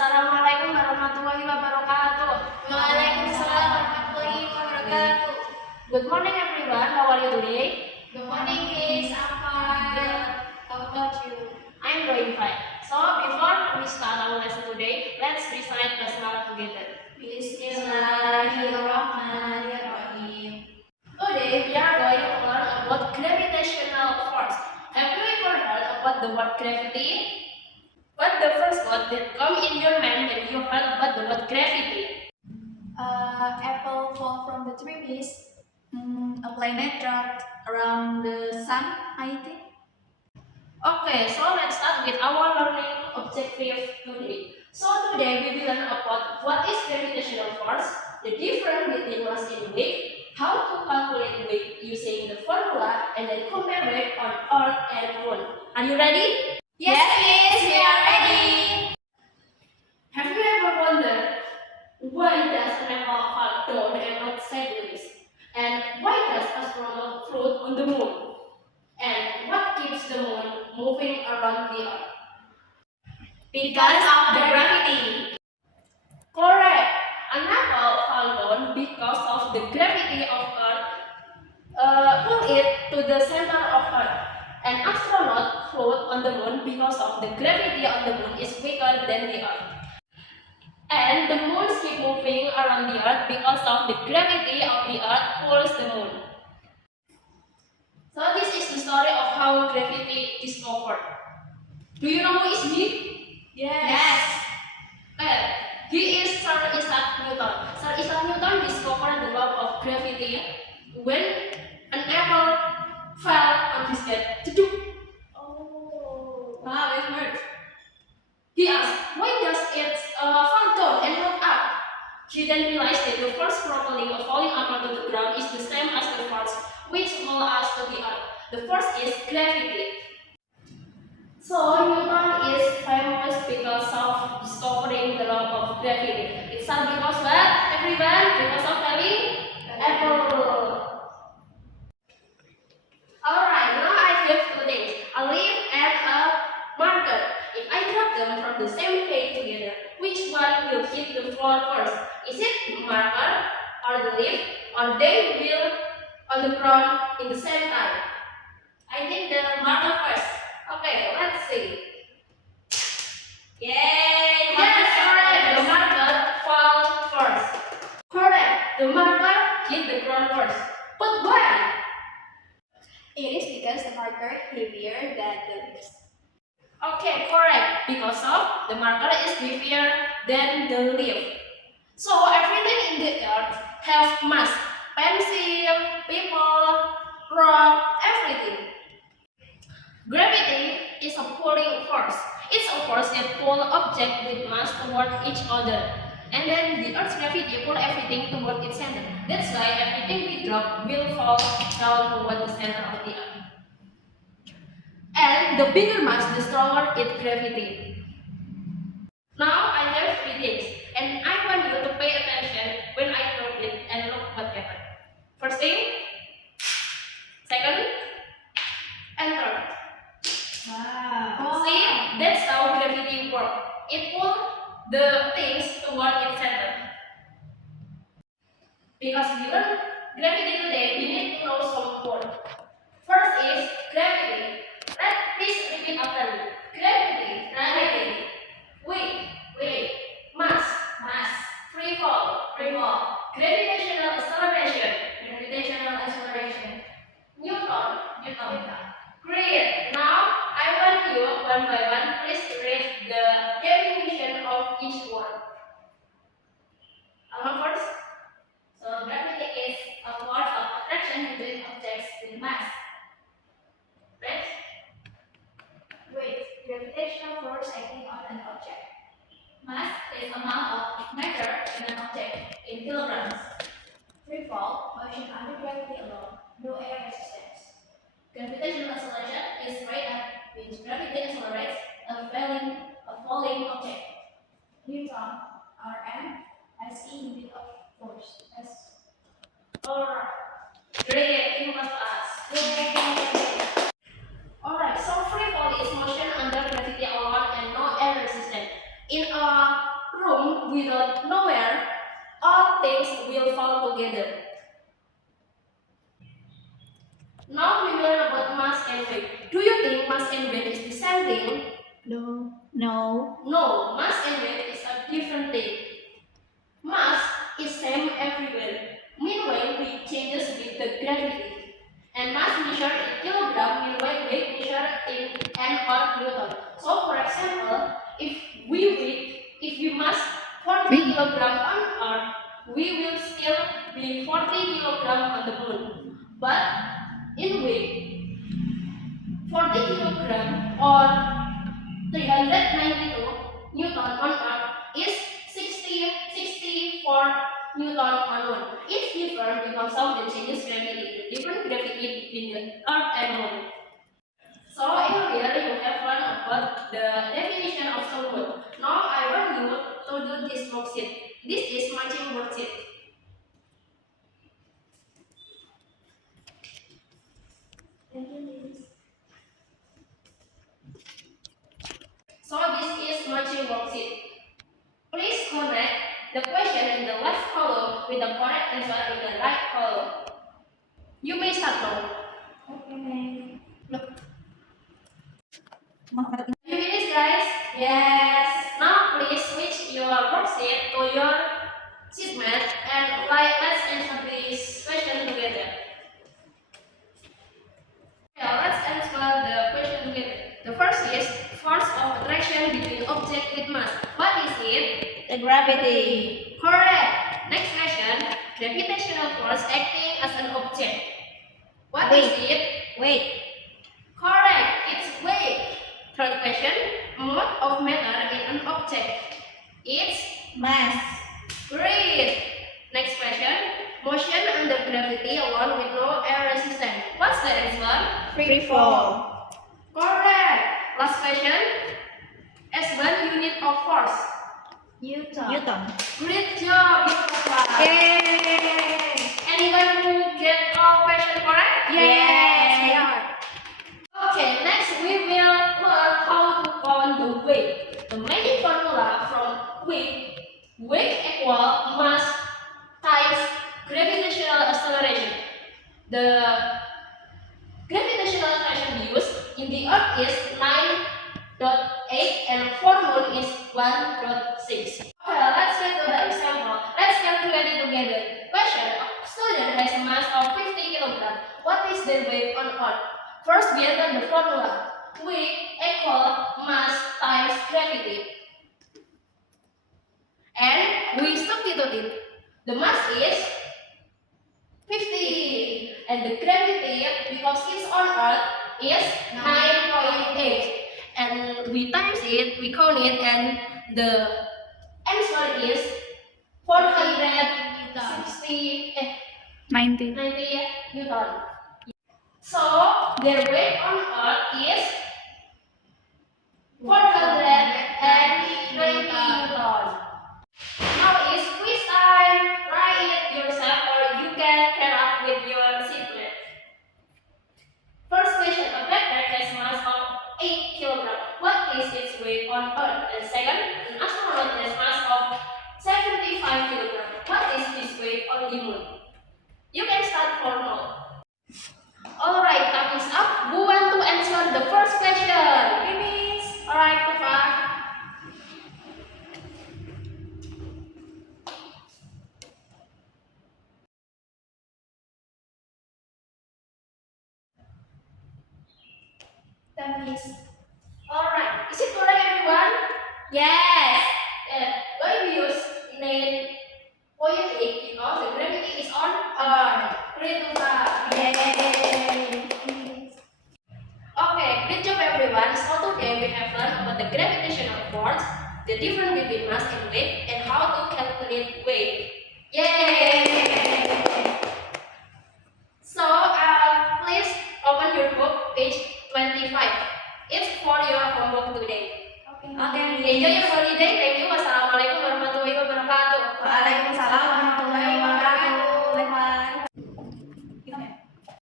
Assalamualaikum warahmatullahi wabarakatuh. Waalaikumsalam warahmatullahi wabarakatuh. Good morning everyone. How are you today? Good morning, kids. I'm fine. How about you? I'm doing fine. So before we start our lesson today, let's recite basmalah together. Bismillahirrahmanirrahim. Today we are going to learn about gravitational force. Have you ever heard about the word gravity? What's the first word that comes in your mind when you heard about the word gravity? Apple fall from the tree is a planet dropped around the sun, I think. Okay, so let's start with our learning objective today. So today we will learn about what is gravitational force, the difference between mass and weight, how to calculate weight using the formula, and then compare weight on Earth and Moon. Are you ready? Yes, kids, we are ready. Have you ever wondered why does an apple fall down and not sideways? And why does astronaut float on the moon? And what keeps the moon moving around the Earth? Because of the gravity. Correct. An apple fall down because of the gravity of Earth pull it to the center of Earth. An astronaut float on the moon because of the gravity on the moon is weaker than the Earth. And the moon keep moving around the Earth because of the gravity of the Earth pulls the moon. So this is the story of how gravity is discovered. Do you know who is he? Yes. Well, he is Sir Isaac Newton. Sir Isaac Newton discovered the law of gravity when an apple fell on his head. Oh. Wow, it hurts. He asked, why does it fall down and not up? He then realized that the force propelling a falling apple to the ground is the same as the force which pulls us to the earth. The force is gravity. So Newton is famous because of discovering the law of gravity. It's all because what? Everyone? Because of having apple. Alright, now I have two things. A leaf and a marker. If I drop them from the same page together, which one will hit the floor first? Is it the marker or the leaf, or they will on the ground in the same time? I think the marker first. Okay, let's see. Yay! Yes, correct. The marker fall first. Correct. The marker hit the ground first. But why? It is because the marker heavier than the leaves. Okay, correct. Because of the marker is heavier than the leaf. So everything in the earth have mass. Pencil, people, rock, everything. Gravity is a pulling force. It's a force that pulls objects with mass toward each other. And then the Earth's gravity pulls everything toward its center. That's why everything we drop will fall down toward the center of the Earth. And the bigger mass, the stronger its gravity. Now I have three things, and I want you to pay attention when I drop it and look what happened. First thing, second, and third. Wow. See, that's how gravity works. It pulls the things toward its center. Because we learn gravity today, we need to know some words. First is gravity. Please repeat after me. Gravity, gravity. Weight, mass, free fall, gravitational acceleration, Newton. Great. Now I want you one by one. Please read the definition of each word. First. So gravity is a force of attraction between objects with mass. Next. Weight, gravitational force acting on an object. Mass is amount of matter in an object in kilograms. Free fall, motion under gravity alone, no air resistance. Gravitational acceleration is rate at which gravity accelerates a falling object. Newton, Rm, SE unit of force. Alright. Great. You must ask. Alright. So free fall is motion under gravity alone and no air resistance. In a Now we learn about mass and weight. Do you think mass and weight is the same thing? No. No. No, mass and weight is a different thing. Mass is same everywhere. Meanwhile, weight changes with the gravity. And mass measured in kilogram, meanwhile weight measured in N or Newton. So for example, if we mass 40 kilogram on Earth, we will still be 40 kilogram on the moon. But in weight, 40 kilogram or 392 Newton on Earth is 64 Newton on Moon. It's different because of the changes gravity, the different gravity between the Earth and Moon. So earlier you have learned about the definition of solute. Now I want you to do this worksheet. This is matching worksheet. So this is matching worksheet. Please connect the question in the left column with the correct answer in the right column. You may start now. Okay. You finished, guys? Yes. Now please switch your worksheet to your sheet mat and let's answer this question together. Yeah, let's answer the question together. The first is force of attraction between object with mass. What is it? The gravity. Correct. Next question. Gravitational force acting as an object. What is it? Weight. Correct. It's weight. Third question. Amount of matter in an object. It's Mass. great. Next question. Motion under gravity alone with no air resistance. What's the answer? Free fall. Correct. Last question. S1 unit of force. Newton. Great job, Mustafa. Yay! Anyone who get all questions correct? Yes, we are. Okay, next we will learn how to count the weight. The main formula from weight equal mass times gravitational acceleration. The gravitational acceleration used in the Earth is 9.8 and for Moon is 1.6. Okay, let's get to the example. Let's calculate it together. Question: a student has a mass of 50 kilograms. What is their weight on Earth? First, we enter the formula. Weight equal mass times gravity. And we substitute it. The mass is 50. And the gravity, because it's on Earth, is 9.8. And we times it, we count it, and the answer is 90. 90 Newton. So their weight on Earth is 490 Newton. Now is quiz time. Try it yourself or you can pair up with your seatmate. First question: a backpack has mass of 8 kilograms. What is its weight on Earth? And second, an astronaut has mass of 75 kilograms. What is his weight on the Moon? You can start for now. Alright, time is up. Who want to answer the first question? Finish. Alright, Kufa. Finish. Alright, is it correct, everyone? Yes. Why we use name poetic because the gravity is on Earth. Great, Kufa. Yay. Okay, great job, everyone. So today we have learned about the gravitational force, the difference between mass and weight, and how to calculate weight. Yay! So, please open your book, page 25. It's for your homework today. Okay. Enjoy your holiday. Thank you